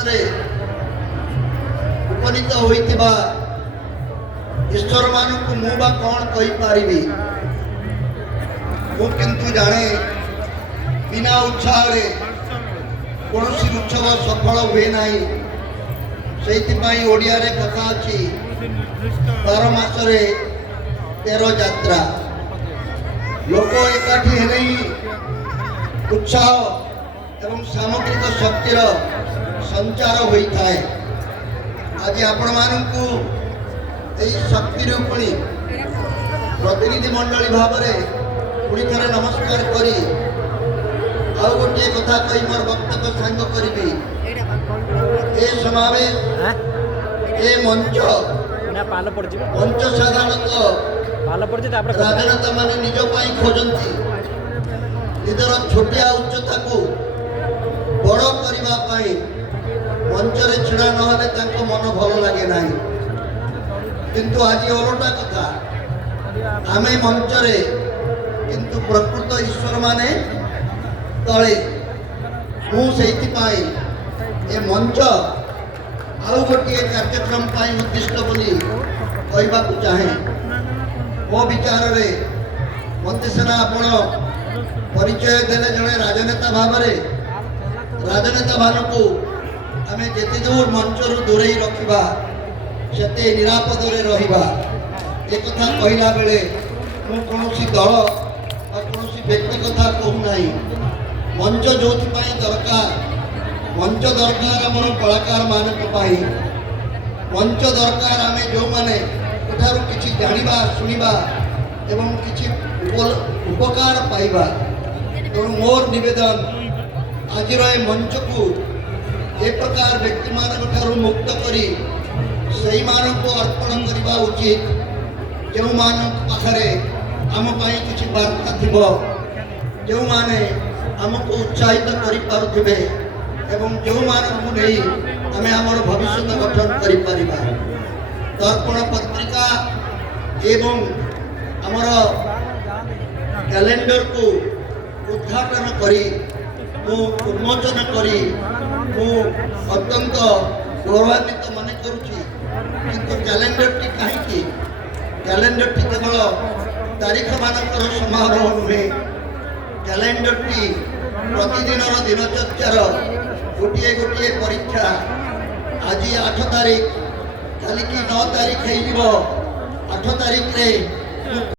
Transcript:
ଜୀବନରେ ଉପନୀତ ହୋଇଥିବା ଈଶ୍ୱରମାନଙ୍କୁ ମୁଁ ବା କ'ଣ କହିପାରିବି। ମୁଁ କିନ୍ତୁ ଜାଣେ ବିନା ଉତ୍ସାହରେ କୌଣସି ଉତ୍ସବ ସଫଳ ହୁଏ ନାହିଁ। ସେଇଥିପାଇଁ ଓଡ଼ିଆରେ କଥା ଅଛି 12 ମାସରେ 13 ଯାତ୍ରା। ଲୋକ ଏକାଠି ହେଲେ ହିଁ ଉତ୍ସାହ ଏବଂ ସାମଗ୍ରିକ ଶକ୍ତିର ସଞ୍ଚାର ହୋଇଥାଏ। ଆଜି ଆପଣମାନଙ୍କୁ ଏହି ଶକ୍ତିରୁ ପୁଣି ପ୍ରତିନିଧି ମଣ୍ଡଳୀ ଭାବରେ ପୁଣି ଥରେ ନମସ୍କାର କରି ଆଉ ଗୋଟିଏ କଥା କହି ମୋର ବକ୍ତବ୍ୟ ସାଙ୍ଗ କରିବି। ଏ ସମାବେଶ ଏ ମଞ୍ଚ ସାଧାରଣତଃ ରାଜନେତା ମାନେ ନିଜ ପାଇଁ ଖୋଜନ୍ତି। ନିଜର ଛୋଟିଆ ଉଚ୍ଚତାକୁ ବଡ଼ କରିବା ପାଇଁ ମଞ୍ଚରେ ଛିଡ଼ା ନହେଲେ ତାଙ୍କ ମନ ଭଲ ଲାଗେ ନାହିଁ। କିନ୍ତୁ ଆଜି ଓଲଟା କଥା, ଆମେ ମଞ୍ଚରେ କିନ୍ତୁ ପ୍ରକୃତ ଈଶ୍ୱର ମାନେ ତଳେ। ମୁଁ ସେଇଥିପାଇଁ ଏ ମଞ୍ଚ ଆଉ ଗୋଟିଏ କାର୍ଯ୍ୟକ୍ରମ ପାଇଁ ଉଦ୍ଦିଷ୍ଟ ବୋଲି କହିବାକୁ ଚାହେଁ। ମୋ ବିଚାରରେ ମୋତେ ସିନା ଆପଣ ପରିଚୟ ଦେଲେ ଜଣେ ରାଜନେତା ଭାବରେ, ରାଜନେତା ମାନଙ୍କୁ ଆମେ ଯେତେ ଦୂର ମଞ୍ଚରୁ ଦୂରେଇ ରଖିବା ସେତେ ନିରାପଦରେ ରହିବା। ଏକଥା କହିଲା ବେଳେ ମୁଁ କୌଣସି ଦଳ ବା କୌଣସି ବ୍ୟକ୍ତି କଥା କହୁନାହିଁ। ମଞ୍ଚ ଯେଉଁଥିପାଇଁ ଦରକାର, ମଞ୍ଚ ଦରକାର ଆମର କଳାକାର ମାନଙ୍କ ପାଇଁ। ମଞ୍ଚ ଦରକାର ଆମେ ଯେଉଁମାନେ ଏଠାରୁ କିଛି ଜାଣିବା, ଶୁଣିବା ଏବଂ କିଛି ଉପକାର ପାଇବା। ତେଣୁ ମୋର ନିବେଦନ, ଆଜିର ଏ ମଞ୍ଚକୁ ଏ ପ୍ରକାର ବ୍ୟକ୍ତିମାନଙ୍କ ଠାରୁ ମୁକ୍ତ କରି ସେଇମାନଙ୍କୁ ଅର୍ପଣ କରିବା ଉଚିତ ଯେଉଁମାନଙ୍କ ପାଖରେ ଆମ ପାଇଁ କିଛି ବାର୍ତ୍ତା ଥିବ, ଯେଉଁମାନେ ଆମକୁ ଉତ୍ସାହିତ କରିପାରୁଥିବେ ଏବଂ ଯେଉଁମାନଙ୍କୁ ନେଇ ଆମେ ଆମର ଭବିଷ୍ୟତ ଗଠନ କରିପାରିବା। ଦର୍ପଣ ପତ୍ରିକା ଏବଂ ଆମର କ୍ୟାଲେଣ୍ଡରକୁ ଉଦ୍ଘାଟନ କରି ମୁଁ ଉନ୍ମୋଚନ କରି ମୁଁ ଅତ୍ୟନ୍ତ ଗୌରବାନ୍ୱିତ ମନେ କରୁଛି। କିନ୍ତୁ କ୍ୟାଲେଣ୍ଡରଟି କାହିଁକି? କ୍ୟାଲେଣ୍ଡରଟି କେବଳ ତାରିଖ ମାନଙ୍କର ସମାରୋହ ନୁହେଁ। କ୍ୟାଲେଣ୍ଡରଟି ପ୍ରତିଦିନର ଦିନଚର୍ଯ୍ୟାର ଗୋଟିଏ ଗୋଟିଏ ପରୀକ୍ଷା। ଆଜି 8 ତାରିଖ, କାଲିକି 9 ତାରିଖ ହେଇଯିବ। 8 ତାରିଖରେ